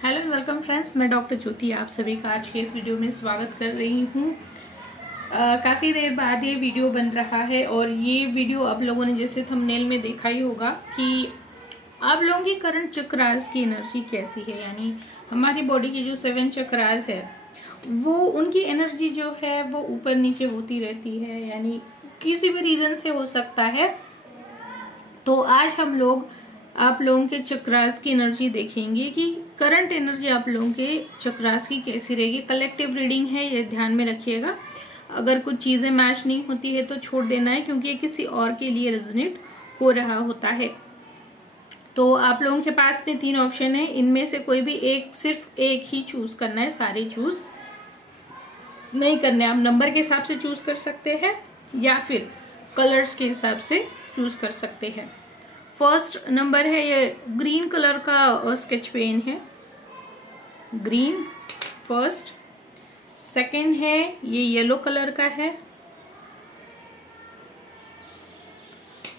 Hello and welcome friends, मैं doctor ज्योति आप सभी का आज के इस वीडियो में स्वागत कर रही हूँ। काफ़ी देर बाद ये वीडियो बन रहा है और ये वीडियो आप लोगों ने जैसे थंबनेल में देखा ही होगा कि आप लोगों की करंट चक्रास की एनर्जी कैसी है। यानी हमारी बॉडी की जो 7 चक्रास है वो उनकी एनर्जी जो है वो ऊपर नीचे होती रहती है, यानी किसी भी रीज़न से हो सकता है। तो आज हम लोग आप लोगों के चक्रास की एनर्जी देखेंगे कि करंट एनर्जी आप लोगों के चक्रास की कैसी रहेगी। कलेक्टिव रीडिंग है, ये ध्यान में रखिएगा। अगर कुछ चीज़ें मैच नहीं होती है तो छोड़ देना है, क्योंकि ये किसी और के लिए रेजोनेट हो रहा होता है। तो आप लोगों के पास 3 ऑप्शन है, इनमें से कोई भी एक, सिर्फ एक ही चूज करना है, सारे चूज नहीं करने। आप नंबर के हिसाब से चूज कर सकते हैं या फिर कलर्स के हिसाब से चूज कर सकते हैं। फर्स्ट नंबर है, ये ग्रीन कलर का स्केच पेन है, ग्रीन फर्स्ट। सेकंड है ये येलो कलर का है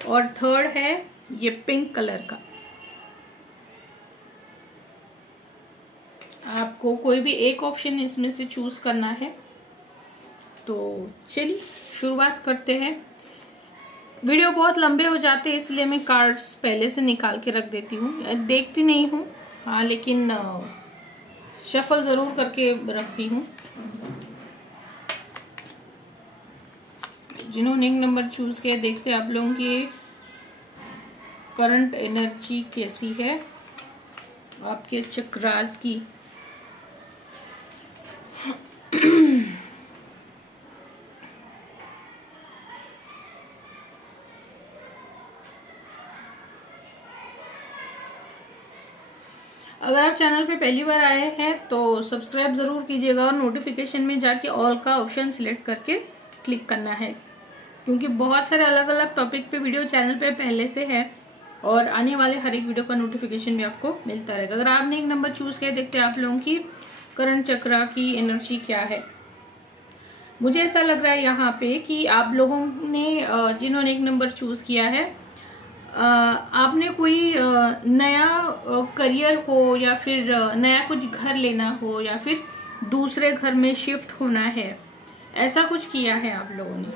और थर्ड है ये पिंक कलर का। आपको कोई भी एक ऑप्शन इसमें से चूज करना है। तो चलिए शुरुआत करते हैं। वीडियो बहुत लंबे हो जाते हैं इसलिए मैं कार्ड्स पहले से निकाल के रख देती हूँ, देखती नहीं हूँ हाँ, लेकिन शफल ज़रूर करके रखती हूँ। जिन्होंने एक नंबर चूज किया, देखते हैं आप लोगों की करंट एनर्जी कैसी है, आपके चक्रास की। अगर आप चैनल पे पहली बार आए हैं तो सब्सक्राइब ज़रूर कीजिएगा और नोटिफिकेशन में जाके ऑल का ऑप्शन सिलेक्ट करके क्लिक करना है, क्योंकि बहुत सारे अलग अलग टॉपिक पे वीडियो चैनल पे पहले से है और आने वाले हर एक वीडियो का नोटिफिकेशन भी आपको मिलता रहेगा। अगर आपने एक नंबर चूज किया, देखते हैं आप लोगों की करंट चक्रा की एनर्जी क्या है। मुझे ऐसा लग रहा है यहाँ पे कि आप लोगों ने जिन्होंने एक नंबर चूज किया है, आपने कोई नया करियर हो या फिर नया कुछ घर लेना हो या फिर दूसरे घर में शिफ्ट होना है, ऐसा कुछ किया है आप लोगों ने।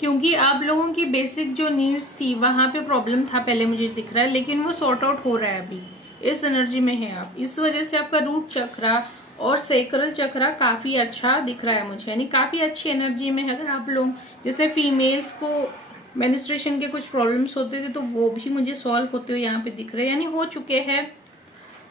क्योंकि आप लोगों की बेसिक जो नीड्स थी वहां पे प्रॉब्लम था पहले, मुझे दिख रहा है, लेकिन वो सॉर्ट आउट हो रहा है, अभी इस एनर्जी में है आप। इस वजह से आपका रूट चक्रा और सेक्रल चक्रा काफी अच्छा दिख रहा है मुझे, यानी काफी अच्छी एनर्जी में है। अगर आप लोग जैसे फीमेल्स को मेंस्ट्रुएशन के कुछ प्रॉब्लम्स होते थे तो वो भी मुझे सॉल्व होते हुए यहाँ पे दिख रहे हैं, यानी हो चुके हैं।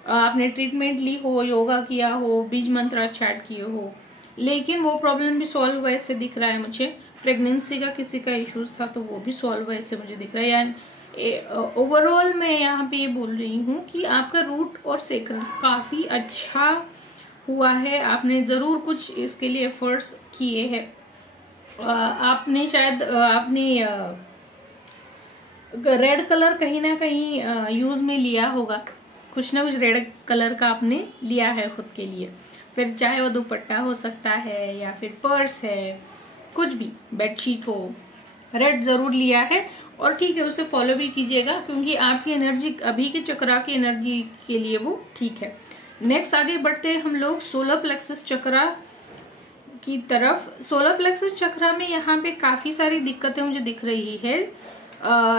आपने ट्रीटमेंट ली हो, योगा किया हो, बीज मंत्र चैट किए हो, लेकिन वो प्रॉब्लम भी सॉल्व हुआ ऐसे दिख रहा है मुझे। प्रेगनेंसी का किसी का इश्यूज था तो वो भी सॉल्व हुआ ऐसे मुझे दिख रहा है। यानी ओवरऑल मैं यहाँ पे ये बोल रही हूँ कि आपका रूट और सेक्रल काफी अच्छा हुआ है। आपने जरूर कुछ इसके लिए एफर्ट्स किए हैं। आपने शायद रेड कलर कहीं ना कहीं यूज में लिया होगा, कुछ ना कुछ रेड कलर का आपने लिया है खुद के लिए। फिर चाहे वो दुपट्टा हो सकता है या फिर पर्स है, कुछ भी, बेडशीट हो, रेड जरूर लिया है। और ठीक है, उसे फॉलो भी कीजिएगा, क्योंकि आपकी एनर्जी अभी के चक्रा की एनर्जी के लिए वो ठीक है। नेक्स्ट आगे बढ़ते हैं हम लोग सोलर प्लेक्सस चक्रा की तरफ। सोलर प्लेक्सस चक्रा में यहाँ पे काफी सारी दिक्कतें मुझे दिख रही है।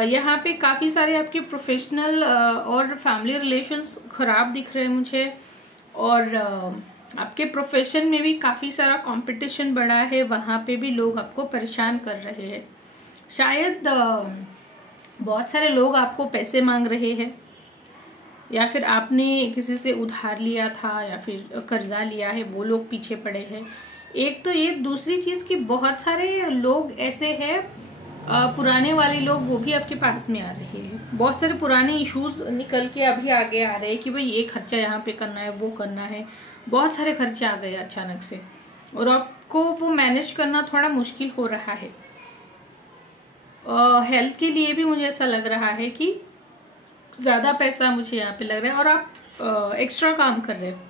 यहाँ पे काफी सारे आपके प्रोफेशनल और फैमिली रिलेशंस खराब दिख रहे हैं मुझे, और आपके प्रोफेशन में भी काफी सारा कंपटीशन बढ़ा है, वहां पे भी लोग आपको परेशान कर रहे हैं। शायद बहुत सारे लोग आपको पैसे मांग रहे हैं, या फिर आपने किसी से उधार लिया था या फिर कर्जा लिया है, वो लोग पीछे पड़े हैं। एक तो ये, दूसरी चीज कि बहुत सारे लोग ऐसे हैं, पुराने वाले लोग, वो भी आपके पास में आ रहे हैं। बहुत सारे पुराने इश्यूज निकल के अभी आगे आ रहे हैं कि भाई ये खर्चा यहाँ पे करना है, वो करना है, बहुत सारे खर्चे आ गए अचानक से, और आपको वो मैनेज करना थोड़ा मुश्किल हो रहा है। हेल्थ के लिए भी मुझे ऐसा लग रहा है कि ज्यादा पैसा मुझे यहाँ पे लग रहा है, और आप एक्स्ट्रा काम कर रहे हो,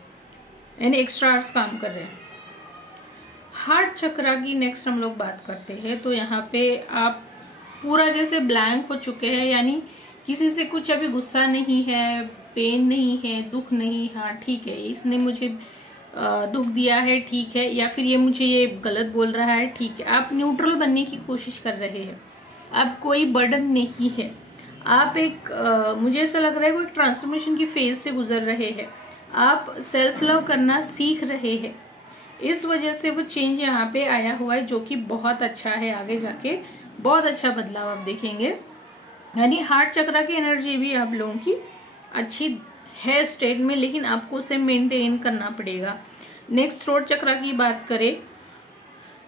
यानी एक्स्ट्रा आवर्स काम कर रहे हैं। हार्ट चक्रा की नेक्स्ट हम लोग बात करते हैं। तो यहाँ पे आप पूरा जैसे ब्लैंक हो चुके हैं, यानी किसी से कुछ अभी गुस्सा नहीं है, पेन नहीं है, दुख नहीं, हाँ ठीक है इसने मुझे दुख दिया है, ठीक है, या फिर ये मुझे ये गलत बोल रहा है, ठीक है। आप न्यूट्रल बनने की कोशिश कर रहे हैं, अब कोई बर्डन नहीं है। आप एक मुझे ऐसा लग रहा है कोई ट्रांसफॉर्मेशन की फेज से गुजर रहे हैं। आप सेल्फ लव करना सीख रहे हैं, इस वजह से वो चेंज यहाँ पे आया हुआ है, जो कि बहुत अच्छा है। आगे जाके बहुत अच्छा बदलाव आप देखेंगे। यानी हार्ट चक्र की एनर्जी भी आप लोगों की अच्छी है स्टेट में, लेकिन आपको उसे मेंटेन करना पड़ेगा। नेक्स्ट थ्रोट चक्र की बात करें,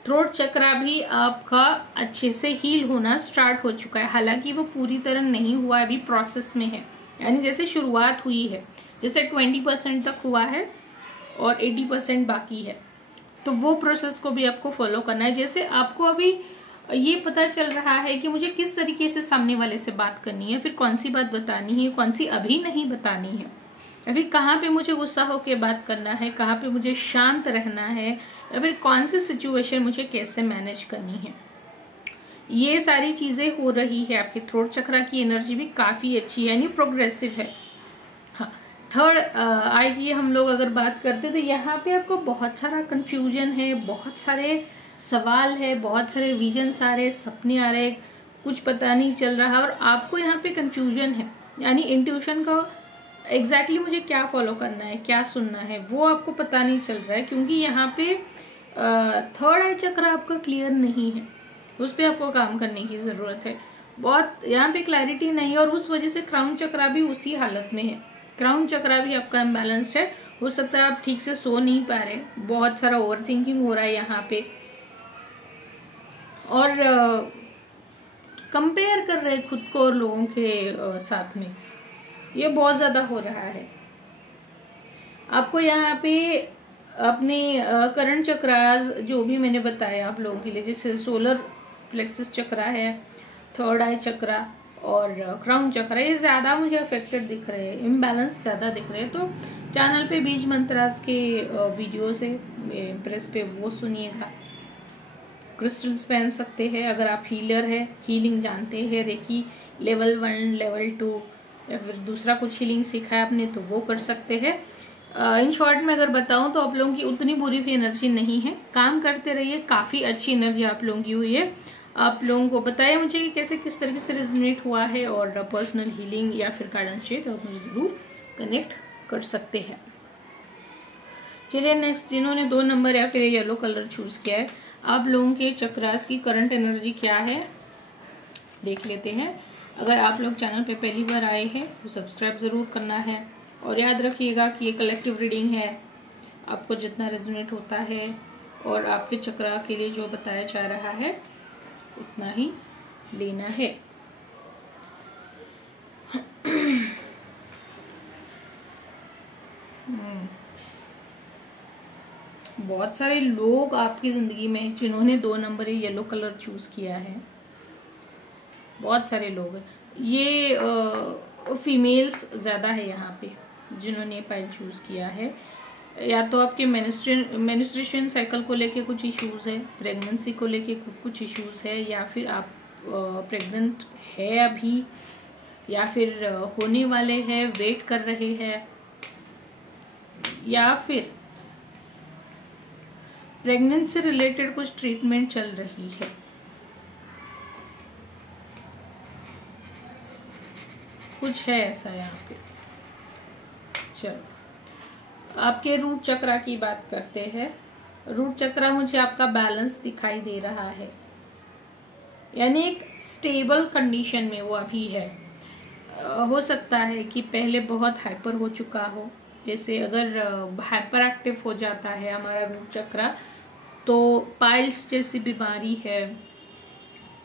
थ्रोट चक्र भी आपका अच्छे से हील होना स्टार्ट हो चुका है। हालांकि वो पूरी तरह नहीं हुआ, अभी प्रोसेस में है। यानी जैसे शुरुआत हुई है, जैसे 20% तक हुआ है और 80% बाकी है, तो वो प्रोसेस को भी आपको फॉलो करना है। जैसे आपको अभी ये पता चल रहा है कि मुझे किस तरीके से सामने वाले से बात करनी है, फिर कौन सी बात बतानी है, कौन सी अभी नहीं बतानी है, या फिर कहाँ पे मुझे गुस्सा होकर बात करना है, कहाँ पे मुझे शांत रहना है, या फिर कौन सी सिचुएशन मुझे कैसे मैनेज करनी है। ये सारी चीजें हो रही है। आपके थ्रोट चक्र की एनर्जी भी काफी अच्छी है, यानी प्रोग्रेसिव है। हाँ, थर्ड आई की हम लोग अगर बात करते तो यहाँ पे आपको बहुत सारा कंफ्यूजन है, बहुत सारे सवाल है, बहुत सारे विजन्स आ रहे, सपने आ रहे, कुछ पता नहीं चल रहा, और आपको यहाँ पे कंफ्यूजन है। यानी इंट्यूशन का एग्जैक्टली मुझे क्या फॉलो करना है, क्या सुनना है, वो आपको पता नहीं चल रहा है, क्योंकि यहाँ पे थर्ड आई चक्र आपका क्लियर नहीं है। उस पर आपको काम करने की जरूरत है। बहुत यहाँ पे क्लैरिटी नहीं है, और उस वजह से क्राउन चक्र भी उसी हालत में है। क्राउन चक्र भी आपका इम्बैलेंस्ड है। हो सकता है आप ठीक से सो नहीं पा रहे, बहुत सारा ओवर थिंकिंग हो रहा है यहाँ पे, और कंपेयर कर रहे खुद को और लोगों के साथ में, ये बहुत ज्यादा हो रहा है। आपको यहाँ पे अपने करंट चक्रास जो भी मैंने बताया आप लोगों के लिए, जैसे सोलर प्लेक्सस चक्रा है, थर्ड आई चक्रा और क्राउन चक्रा, ये ज्यादा मुझे अफेक्टेड दिख रहे हैं, इम्बैलेंस ज्यादा दिख रहे हैं। तो चैनल पे बीज मंत्रास के वीडियो से प्रेस पे वो सुनिएगा। क्रिस्टल्स पहन सकते हैं अगर आप हीलर है, हीलिंग जानते हैं, रेकी लेवल 1 लेवल 2 या फिर दूसरा कुछ हीलिंग सीखा है आपने तो वो कर सकते हैं। इन शॉर्ट में अगर बताऊं तो आप लोगों की उतनी बुरी भी एनर्जी नहीं है, काम करते रहिए, काफी अच्छी एनर्जी आप लोगों की हुई है। आप लोगों को बताया मुझे कि कैसे किस तरीके से रेजोनेट हुआ है, और पर्सनल हीलिंग या फिर गाइडेंस चाहिए तो आप मुझे जरूर कनेक्ट कर सकते हैं। चलिए नेक्स्ट, जिन्होंने 2 नंबर या फिर येलो कलर चूज किया है, आप लोगों के चक्रास की करंट एनर्जी क्या है देख लेते हैं। अगर आप लोग चैनल पे पहली बार आए हैं तो सब्सक्राइब ज़रूर करना है, और याद रखिएगा कि ये कलेक्टिव रीडिंग है, आपको जितना रेजोनेट होता है और आपके चक्रा के लिए जो बताया जा रहा है उतना ही लेना है। बहुत सारे लोग आपकी ज़िंदगी में जिन्होंने 2 नंबर येलो कलर चूज़ किया है, बहुत सारे लोग हैं। ये फीमेल्स ज़्यादा है यहाँ पे जिन्होंने पाइल चूज़ किया है। या तो आपके मेनिस्ट्रेशन साइकिल को लेके कुछ इश्यूज़ है, प्रेगनेंसी को लेके कुछ इश्यूज़ है, या फिर आप प्रेग्नेंट है अभी, या फिर होने वाले हैं, वेट कर रहे हैं, या फिर प्रेगनेंसी से रिलेटेड कुछ ट्रीटमेंट चल रही है। कुछ है ऐसा यहाँ पे। चलो आपके रूट चक्रा की बात करते हैं। रूट चक्रा मुझे आपका बैलेंस दिखाई दे रहा है, यानी एक स्टेबल कंडीशन में वो अभी है। हो सकता है कि पहले बहुत हाइपर हो चुका हो, जैसे अगर हाइपर एक्टिव हो जाता है हमारा रूट चक्रा तो पाइल्स जैसी बीमारी है,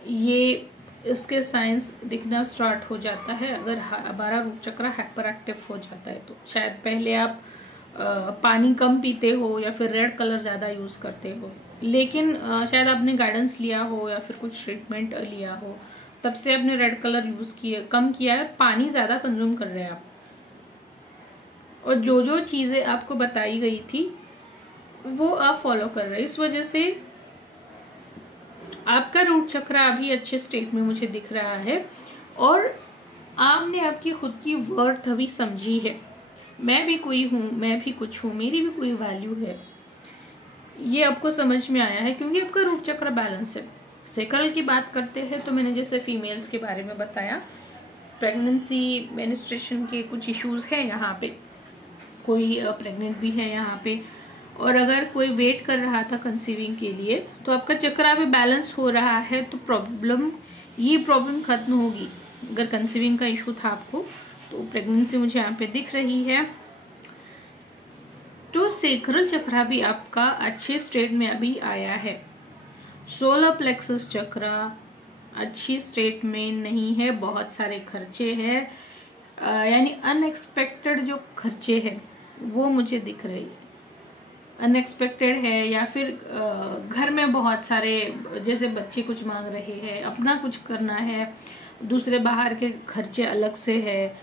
ये उसके साइंस दिखना स्टार्ट हो जाता है। अगर हमारा रूट चक्रा हाइपर एक्टिव हो जाता है तो शायद पहले आप पानी कम पीते हो या फिर रेड कलर ज़्यादा यूज़ करते हो, लेकिन शायद आपने गाइडेंस लिया हो या फिर कुछ ट्रीटमेंट लिया हो, तब से आपने रेड कलर यूज़ कम किया है, पानी ज़्यादा कंज्यूम कर रहे हैं आप, और जो जो चीज़ें आपको बताई गई थी वो आप फॉलो कर रहे हैं। इस वजह से आपका रूट चक्रा अभी अच्छे स्टेट में मुझे दिख रहा है, और आपने आपकी खुद की वर्थ अभी समझी है। मैं भी कोई हूँ, मैं भी कुछ हूँ, मेरी भी कोई वैल्यू है, ये आपको समझ में आया है क्योंकि आपका रूट चक्र बैलेंस है। सेक्रल की बात करते हैं तो मैंने जैसे फीमेल्स के बारे में बताया, प्रेगनेंसी मेंस्ट्रुएशन के कुछ इश्यूज है यहाँ पे, कोई प्रेग्नेंट भी है यहाँ पे, और अगर कोई वेट कर रहा था कंसीविंग के लिए तो आपका चक्र भी बैलेंस हो रहा है तो ये प्रॉब्लम खत्म होगी। अगर कंसीविंग का इशू था आपको तो प्रेगनेंसी मुझे यहाँ पे दिख रही है। तो सेक्रल चक्र भी आपका अच्छे स्टेट में अभी आया है। सोलर प्लेक्सस चक्र अच्छी स्टेट में नहीं है, बहुत सारे खर्चे हैं, यानी अनएक्सपेक्टेड जो खर्चे हैं वो मुझे दिख रही है, अनएक्सपेक्टेड है, या फिर घर में बहुत सारे जैसे बच्चे कुछ मांग रहे हैं, अपना कुछ करना है, दूसरे बाहर के खर्चे अलग से है,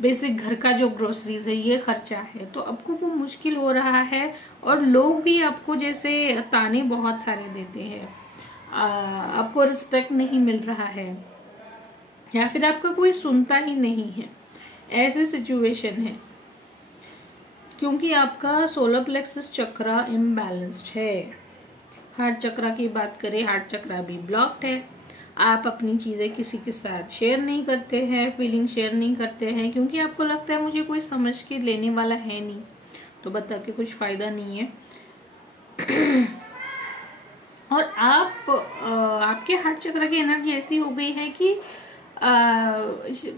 बेसिक घर का जो ग्रोसरीज है ये खर्चा है, तो आपको वो मुश्किल हो रहा है। और लोग भी आपको जैसे ताने बहुत सारे देते हैं, आपको रिस्पेक्ट नहीं मिल रहा है, या फिर आपका कोई सुनता ही नहीं है, ऐसी सिचुएशन है क्योंकि आपका सोलर प्लेक्सस चक्र इम्बैलेंस्ड है। हार्ट चक्र की बात करें, हार्ट चक्र भी ब्लॉक्ड है। आप अपनी चीजें किसी के साथ शेयर नहीं करते हैं, फीलिंग शेयर नहीं करते हैं क्योंकि आपको लगता है मुझे कोई समझ के लेने वाला है नहीं, तो बता के कुछ फायदा नहीं है। और आपके हार्ट चक्र की एनर्जी ऐसी हो गई है कि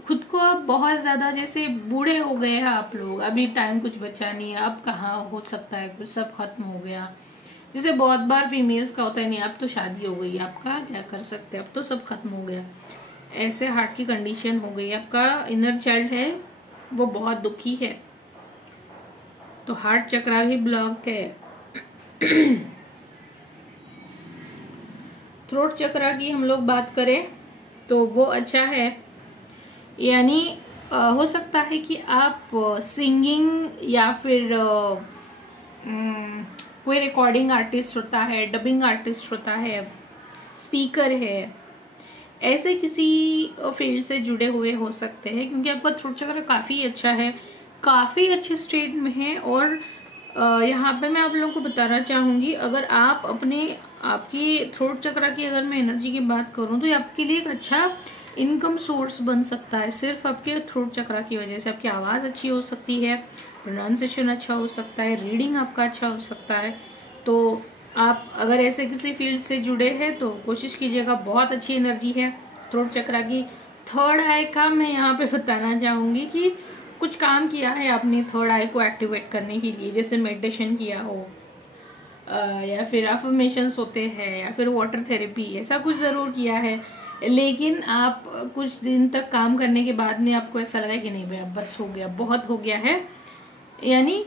खुद को अब बहुत ज्यादा जैसे बूढ़े हो गए हैं आप लोग, अभी टाइम कुछ बचा नहीं है, अब कहाँ हो सकता है कुछ, सब खत्म हो गया। जैसे बहुत बार फीमेल्स का होता है, नहीं अब तो शादी हो गई, आपका क्या कर सकते हैं, अब तो सब खत्म हो गया, ऐसे हार्ट की कंडीशन हो गई। आपका इनर चाइल्ड है वो बहुत दुखी है, तो हार्ट चक्र भी ब्लॉक है। थ्रोट चक्र की हम लोग बात करें तो वो अच्छा है, यानी हो सकता है कि आप सिंगिंग या फिर कोई रिकॉर्डिंग आर्टिस्ट होता है, डबिंग आर्टिस्ट होता है, स्पीकर है, ऐसे किसी फील्ड से जुड़े हुए हो सकते हैं क्योंकि आपका थ्रोट चक्र काफ़ी अच्छा है, काफ़ी अच्छे स्टेट में है। और यहाँ पे मैं आप लोगों को बताना चाहूँगी, अगर आप आपकी थ्रोट चक्र की अगर मैं एनर्जी की बात करूँ तो ये आपके लिए एक अच्छा इनकम सोर्स बन सकता है, सिर्फ आपके थ्रोट चक्र की वजह से। आपकी आवाज़ अच्छी हो सकती है, प्रोनाउंसिएशन अच्छा हो सकता है, रीडिंग आपका अच्छा हो सकता है। तो आप अगर ऐसे किसी फील्ड से जुड़े हैं तो कोशिश कीजिएगा, बहुत अच्छी एनर्जी है थ्रोट चक्र की। थर्ड आई का मैं यहाँ पे बताना चाहूँगी कि कुछ काम किया है आपने थर्ड आई को एक्टिवेट करने के लिए, जैसे मेडिटेशन किया हो, या फिर अफर्मेशंस होते हैं, या फिर वाटर थेरेपी, ऐसा कुछ ज़रूर किया है, लेकिन आप कुछ दिन तक काम करने के बाद में आपको ऐसा लगा कि नहीं भैया बस हो गया, बहुत हो गया है, यानी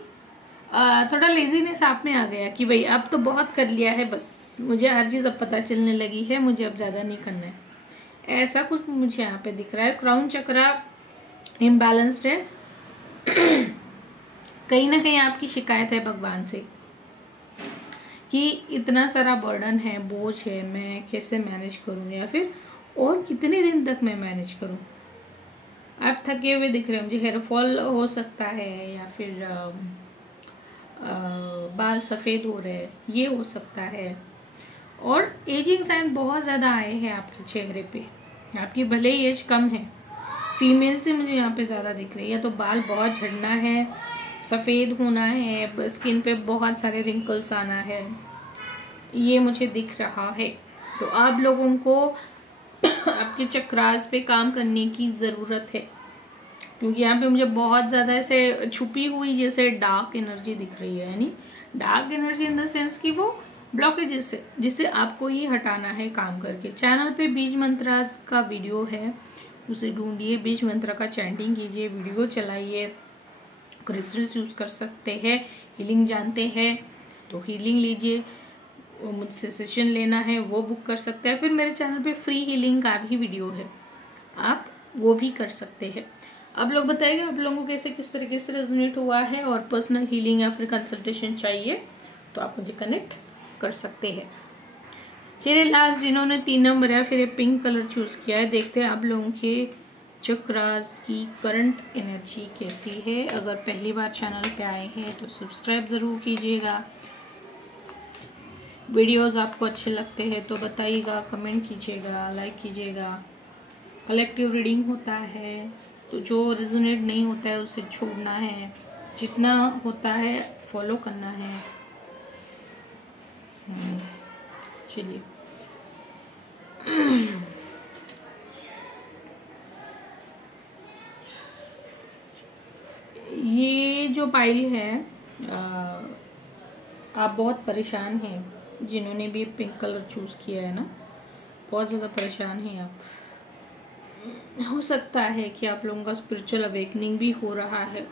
थोड़ा लेजीनेस आप में आ गया कि भाई अब तो बहुत कर लिया है, बस मुझे हर चीज़ अब पता चलने लगी है, मुझे अब ज़्यादा नहीं करना है, ऐसा कुछ मुझे यहाँ पे दिख रहा है। क्राउन चक्र इम्बैलेंस्ड है। कहीं ना कहीं आपकी शिकायत है भगवान से कि इतना सारा बर्डन है, बोझ है, मैं कैसे मैनेज करूं, या फिर और कितने दिन तक मैं मैनेज करूं। आप थके हुए दिख रहे हैं, मुझे हेयर फॉल हो सकता है, या फिर बाल सफ़ेद हो रहे हैं, ये हो सकता है। और एजिंग साइन बहुत ज़्यादा आए हैं आपके चेहरे पे, आपकी भले ही एज कम है, फीमेल से मुझे यहाँ पे ज़्यादा दिख रही है। तो बाल बहुत झड़ना है, सफ़ेद होना है, स्किन पे बहुत सारे रिंकल्स आना है, ये मुझे दिख रहा है। तो आप लोगों को आपके चक्रास पे काम करने की ज़रूरत है क्योंकि यहाँ पे मुझे बहुत ज़्यादा ऐसे छुपी हुई जैसे डार्क एनर्जी दिख रही है, यानी dark energy in the sense कि वो ब्लॉकेजेस है जिससे आपको ही हटाना है काम करके। चैनल पे बीज मंत्र का वीडियो है, उसे ढूंढिए, बीज मंत्र का चैंटिंग कीजिए, वीडियो चलाइए, क्रिस्टल्स यूज़ कर सकते हैं, हीलिंग जानते हैं तो हीलिंग लीजिए, मुझसे सेशन लेना है वो बुक कर सकते हैं। फिर मेरे चैनल पे फ्री हीलिंग का भी वीडियो है, आप वो भी कर सकते हैं। अब लोग बताइए आप लोगों को कैसे किस तरीके से रेजोनेट हुआ है, और पर्सनल हीलिंग या फिर कंसल्टेशन चाहिए तो आप मुझे कनेक्ट कर सकते हैं। चलिए लास्ट जिन्होंने 3 नंबर या फिर पिंक कलर चूज किया है, देखते हैं आप लोगों के चक्रास की करंट एनर्जी कैसी है। अगर पहली बार चैनल पे आए हैं तो सब्सक्राइब ज़रूर कीजिएगा। वीडियोस आपको अच्छे लगते हैं तो बताइएगा, कमेंट कीजिएगा, लाइक कीजिएगा। कलेक्टिव रीडिंग होता है तो जो रेजोनेट नहीं होता है उसे छोड़ना है, जितना होता है फॉलो करना है। चलिए ये जो पाइल है, आप बहुत परेशान हैं। जिन्होंने भी पिंक कलर चूज़ किया है ना, बहुत ज़्यादा परेशान हैं आप। हो सकता है कि आप लोगों का स्पिरिचुअल अवेकनिंग भी हो रहा है,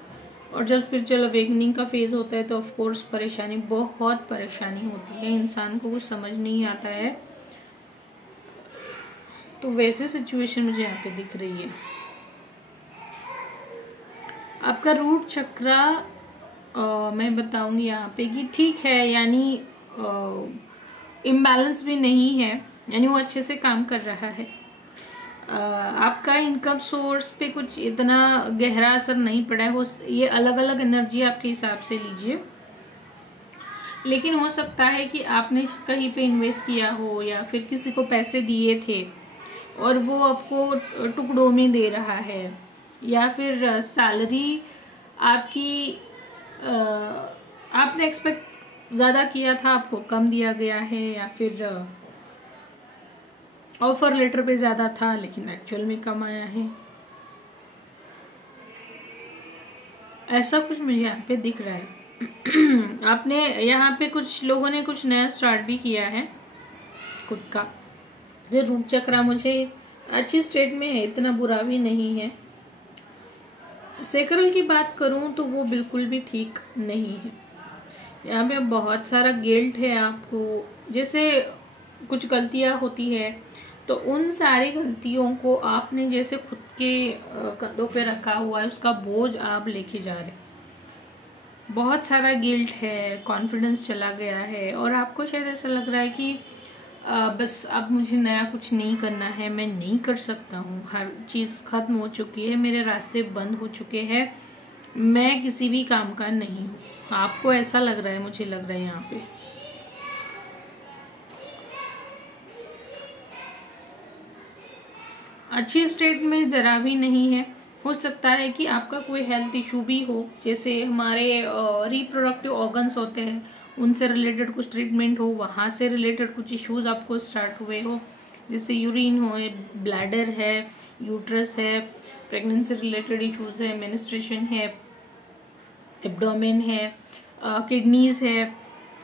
और जब स्पिरिचुअल अवेकनिंग का फेज़ होता है तो ऑफ कोर्स परेशानी, बहुत परेशानी होती है, इंसान को कुछ समझ नहीं आता है। तो वैसे सिचुएशन मुझे यहाँ पे दिख रही है। आपका रूट चक्रा मैं बताऊंगी यहाँ पे कि ठीक है, यानी इम्बैलेंस भी नहीं है, यानी वो अच्छे से काम कर रहा है। आपका इनकम सोर्स पे कुछ इतना गहरा असर नहीं पड़ा है। ये अलग अलग एनर्जी आपके हिसाब से लीजिए, लेकिन हो सकता है कि आपने कहीं पे इन्वेस्ट किया हो या फिर किसी को पैसे दिए थे और वो आपको टुकड़ों में दे रहा है, या फिर सैलरी आपकी आपने एक्सपेक्ट ज़्यादा किया था, आपको कम दिया गया है, या फिर ऑफर लेटर पे ज़्यादा था लेकिन एक्चुअल में कम आया है। ऐसा कुछ मुझे यहाँ पे दिख रहा है। आपने यहाँ पे कुछ लोगों ने कुछ नया स्टार्ट भी किया है खुद का। जो रूट चक्रा मुझे अच्छी स्टेट में है, इतना बुरा भी नहीं है। सेक्रल की बात करूं तो वो बिल्कुल भी ठीक नहीं है। यहाँ पे बहुत सारा गिल्ट है आपको, जैसे कुछ गलतियां होती है तो उन सारी गलतियों को आपने जैसे खुद के कंधों पे रखा हुआ है, उसका बोझ आप लेके जा रहे। बहुत सारा गिल्ट है, कॉन्फिडेंस चला गया है, और आपको शायद ऐसा लग रहा है कि बस अब मुझे नया कुछ नहीं करना है, मैं नहीं कर सकता हूँ, हर चीज़ खत्म हो चुकी है, मेरे रास्ते बंद हो चुके हैं, मैं किसी भी काम का नहीं हूँ। आपको ऐसा लग रहा है, मुझे लग रहा है यहाँ पे। अच्छी स्टेट में जरा भी नहीं है। हो सकता है कि आपका कोई हेल्थ इशू भी हो, जैसे हमारे रिप्रोडक्टिव ऑर्गन्स होते हैं, उनसे रिलेटेड कुछ ट्रीटमेंट हो, वहाँ से रिलेटेड कुछ इश्यूज आपको स्टार्ट हुए हो, जैसे यूरिन हो, ब्लैडर है, यूट्रस है, प्रेगनेंसी रिलेटेड इश्यूज है, मेंस्ट्रुएशन है, एब्डोमेन है, किडनीज है,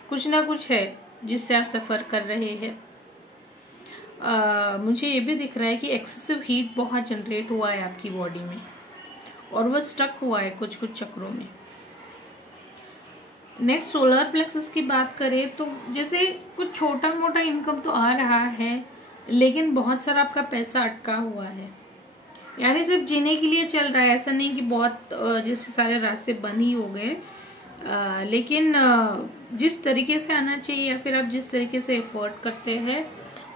कुछ ना कुछ है जिससे आप सफ़र कर रहे हैं। मुझे ये भी दिख रहा है कि एक्सेसिव हीट बहुत जनरेट हुआ है आपकी बॉडी में, और वो स्टक हुआ है कुछ कुछ चक्रों में। नेक्स्ट सोलर प्लेक्सस की बात करें तो जैसे कुछ छोटा मोटा इनकम तो आ रहा है, लेकिन बहुत सारा आपका पैसा अटका हुआ है, यानी सिर्फ जीने के लिए चल रहा है। ऐसा नहीं कि बहुत जैसे सारे रास्ते बंद ही हो गए, लेकिन जिस तरीके से आना चाहिए या फिर आप जिस तरीके से एफर्ट करते हैं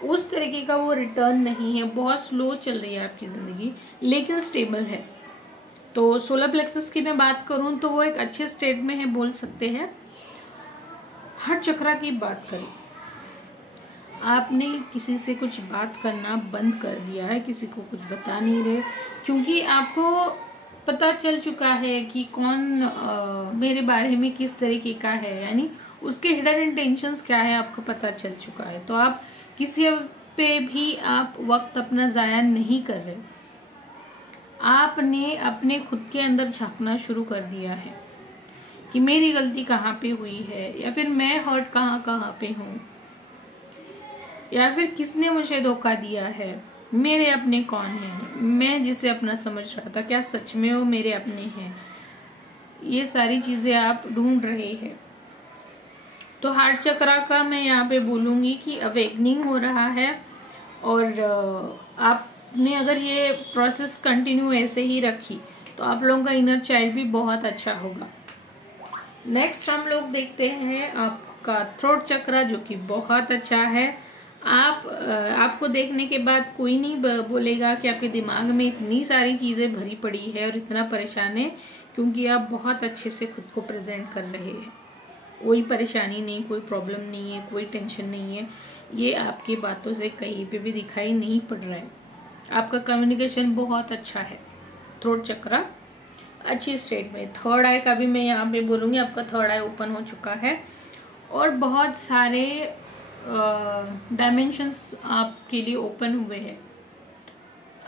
उस तरीके का वो रिटर्न नहीं है। बहुत स्लो चल रही है आपकी ज़िंदगी, लेकिन स्टेबल है। तो सोलर प्लेक्सस की मैं बात करूं तो वो एक अच्छे स्टेट में है, बोल सकते हैं। हार्ट चक्रा की बात करें, आपने किसी से कुछ बात करना बंद कर दिया है, किसी को कुछ बता नहीं रहे, क्योंकि आपको पता चल चुका है कि कौन मेरे बारे में किस तरीके का है, यानी उसके हिडन इंटेंशंस क्या है आपको पता चल चुका है। तो आप किसी पे भी आप वक्त अपना ज़ाया नहीं कर रहे, आपने अपने खुद के अंदर झांकना शुरू कर दिया है कि मेरी गलती कहाँ पे हुई है, या फिर मैं हर्ट कहाँ पे हूँ, या फिर किसने मुझे धोखा दिया है, मेरे अपने कौन हैं, मैं जिसे अपना समझ रहा था क्या सच में वो मेरे अपने हैं। ये सारी चीज़ें आप ढूंढ रहे हैं। तो हार्ट चक्रा का मैं यहाँ पे बोलूँगी कि अवेकनिंग हो रहा है, और आपने अगर ये प्रोसेस कंटिन्यू ऐसे ही रखी तो आप लोगों का इनर चाइल्ड भी बहुत अच्छा होगा। नेक्स्ट हम लोग देखते हैं आपका थ्रोट चक्रा, जो कि बहुत अच्छा है। आपको देखने के बाद कोई नहीं बोलेगा कि आपके दिमाग में इतनी सारी चीज़ें भरी पड़ी है और इतना परेशान है, क्योंकि आप बहुत अच्छे से खुद को प्रेजेंट कर रहे हैं। कोई परेशानी नहीं, कोई प्रॉब्लम नहीं है, कोई टेंशन नहीं है। ये आपकी बातों से कहीं पे भी दिखाई नहीं पड़ रहा है। आपका कम्युनिकेशन बहुत अच्छा है। थ्रोट चक्रा अच्छी स्टेट में। थर्ड आई का भी मैं यहाँ पे बोलूँगी, आपका थर्ड आई ओपन हो चुका है और बहुत सारे डायमेंशंस आपके लिए ओपन हुए हैं।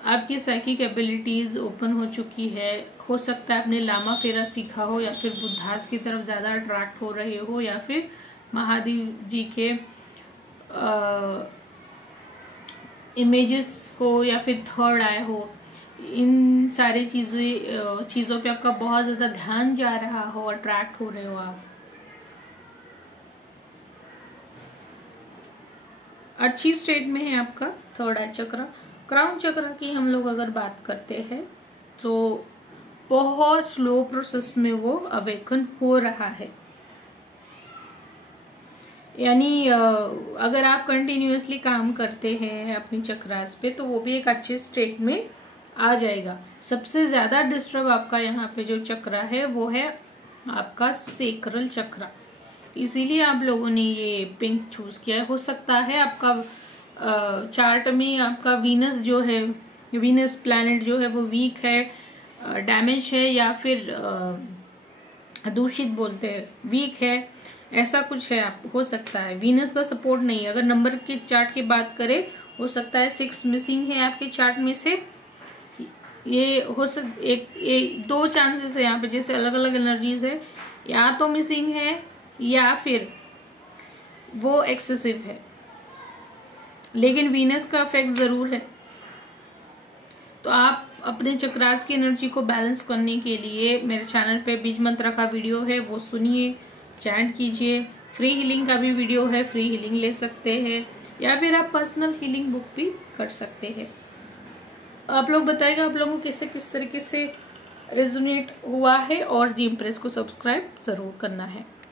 आपकी साइकिक एबिलिटीज ओपन हो चुकी है। हो सकता है आपने लामा फेरा सीखा हो, या फिर बुद्धास की तरफ ज़्यादा अट्रैक्ट हो रहे हो, या फिर महादेव जी के इमेजेस हो, या फिर थर्ड आई हो। इन सारी चीज़ों पे आपका बहुत ज़्यादा ध्यान जा रहा हो, अट्रैक्ट हो रहे हो आप। अच्छी स्टेट में है आपका थर्ड आई चक्र। क्राउन चक्र की हम लोग अगर बात करते हैं तो बहुत स्लो प्रोसेस में वो अवेकन हो रहा है। यानी अगर आप कंटिन्यूअसली काम करते हैं अपनी चक्रास पे तो वो भी एक अच्छे स्टेट में आ जाएगा। सबसे ज्यादा डिस्टर्ब आपका यहाँ पे जो चक्र है वो है आपका सेक्रल चक्र, इसीलिए आप लोगों ने ये पिंक चूज किया है। हो सकता है आपका चार्ट में आपका वीनस जो है, वीनस प्लैनेट जो है वो वीक है, डैमेज है, या फिर दूषित बोलते हैं, वीक है, ऐसा कुछ है। आप हो सकता है वीनस का सपोर्ट नहीं है। अगर नंबर के चार्ट की बात करें, हो सकता है 6 मिसिंग है आपके चार्ट में से। ये हो एक दो चांसेस है यहाँ पे, जैसे अलग अलग एनर्जीज है, या तो मिसिंग है या फिर वो एक्सेसिव है, लेकिन वीनस का इफेक्ट जरूर है। तो आप अपने चक्रास की एनर्जी को बैलेंस करने के लिए मेरे चैनल पे बीज मंत्र का वीडियो है, वो सुनिए, चैंट कीजिए। फ्री हीलिंग का भी वीडियो है, फ्री हीलिंग ले सकते हैं, या फिर आप पर्सनल हीलिंग बुक भी कर सकते हैं। आप लोग बताइएगा आप लोगों को किस तरीके से रेजोनेट हुआ है, और दी इम्प्रेस को सब्सक्राइब जरूर करना है।